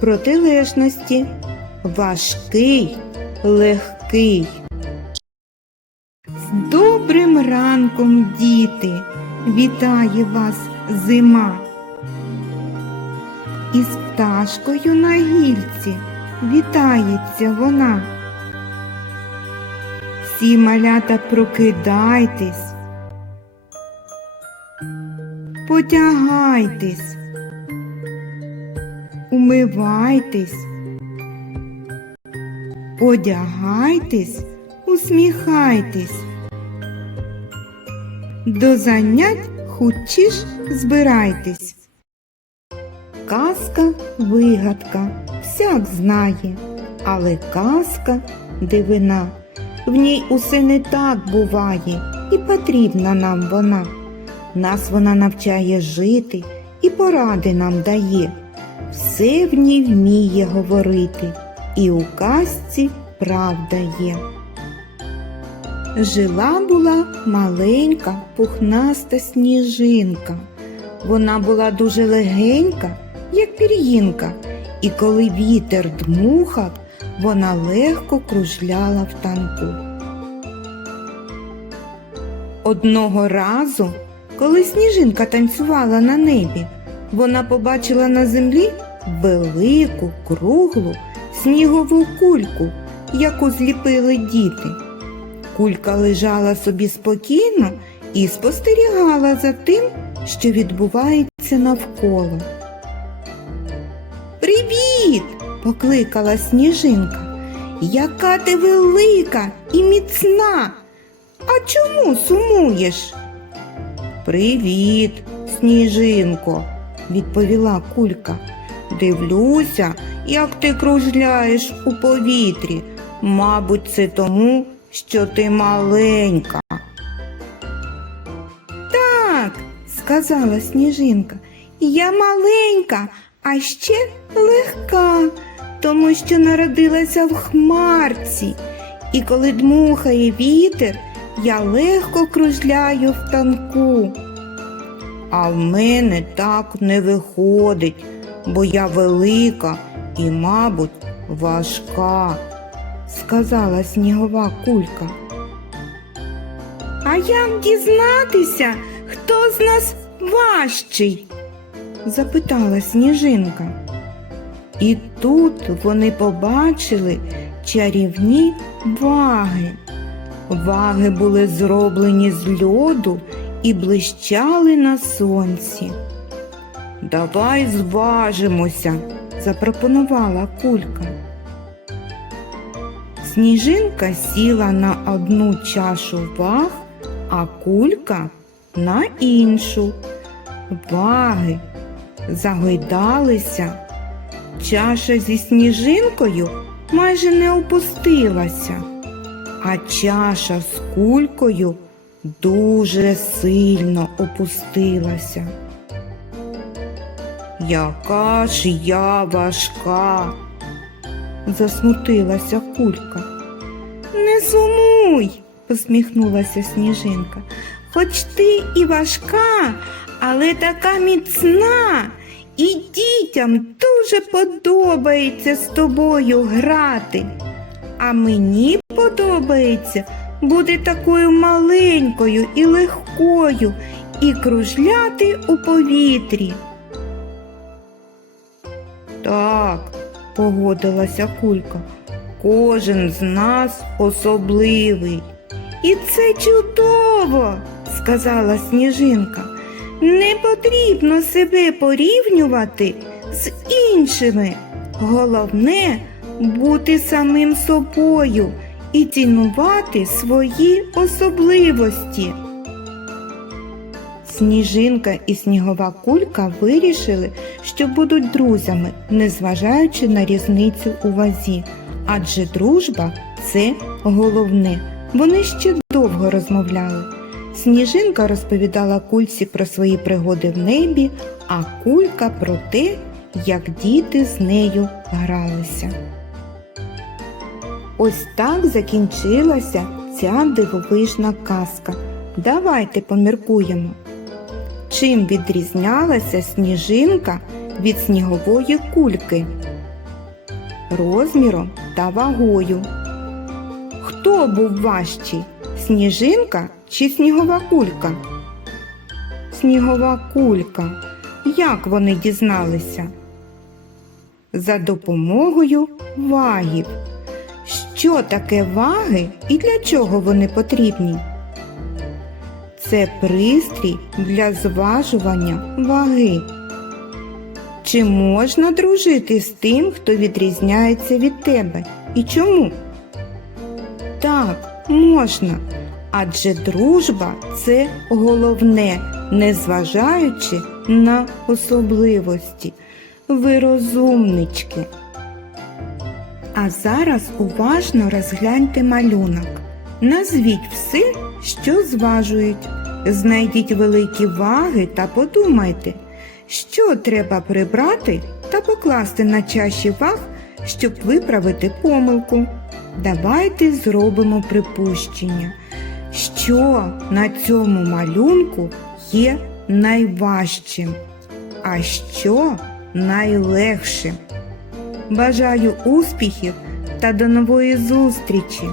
протилежності важкий, легкий. З добрим ранком, діти, вітає вас зима. Із пташкою на гільці вітається вона. Всі малята прокидайтесь, потягайтесь, умивайтесь, одягайтесь, усміхайтесь. До занять хутчіш збирайтесь. Казка вигадка всяк знає, але казка дивина. В ній усе не так буває, і потрібна нам вона. Нас вона навчає жити і поради нам дає. Все в ній вміє говорити, і у казці правда є. Жила була маленька пухнаста сніжинка. Вона була дуже легенька, як пір'їнка, і коли вітер дмухав, вона легко кружляла в танку. Одного разу, коли сніжинка танцювала на небі, вона побачила на землі велику круглу снігову кульку, яку зліпили діти. Кулька лежала собі спокійно і спостерігала за тим, що відбувається навколо. Привіт! покликала сніжинка. Яка ти велика і міцна. А чому сумуєш? Привіт, сніжинко, відповіла кулька. Дивлюся, як ти кружляєш у повітрі. Мабуть, це тому, що ти маленька. Так, сказала сніжинка, я маленька, а ще легка, тому що народилася в хмарці. І коли дмухає вітер, я легко кружляю в танку. А в мене так не виходить, бо я велика і, мабуть, важка, сказала снігова кулька. А як дізнатися, хто з нас важчий? запитала сніжинка. І тут вони побачили чарівні ваги. Ваги були зроблені з льоду і блищали на сонці. Давай зважимося, запропонувала кулька. Сніжинка сіла на одну чашу ваг, а кулька на іншу. Ваги загойдалися. Чаша зі сніжинкою майже не опустилася, а чаша з кулькою дуже сильно опустилася. Яка ж я важка, засмутилася кулька. Не сумуй, посміхнулася сніжинка. Хоч ти і важка, але така міцна, і дітям дуже подобається з тобою грати. А мені подобається бути такою маленькою і легкою і кружляти у повітрі. Так, погодилася кулька, кожен з нас особливий. І це чудово, сказала сніжинка. Не потрібно себе порівнювати з іншими. Головне бути самим собою і цінувати свої особливості. Сніжинка і снігова кулька вирішили, що будуть друзями, незважаючи на різницю у вазі. Адже дружба це головне. Вони ще довго розмовляли. Сніжинка розповідала кульці про свої пригоди в небі, а кулька про те, як діти з нею гралися. Ось так закінчилася ця дивовижна казка. Давайте поміркуємо. Чим відрізнялася сніжинка від снігової кульки? розміром та вагою. Хто був важчий? Сніжинка чи снігова кулька? Снігова кулька. Як вони дізналися? За допомогою вагів. Що таке ваги і для чого вони потрібні? Це пристрій для зважування ваги. Чи можна дружити з тим, хто відрізняється від тебе? І чому? Так, можна. Адже дружба це головне, незважаючи на особливості. Ви розумнички. А зараз уважно розгляньте малюнок. Назвіть все, що зважують. Знайдіть великі ваги та подумайте, що треба прибрати та покласти на чаші ваг, щоб виправити помилку. Давайте зробимо припущення, що на цьому малюнку є найважчим, а що найлегшим. Бажаю успіхів та до нової зустрічі!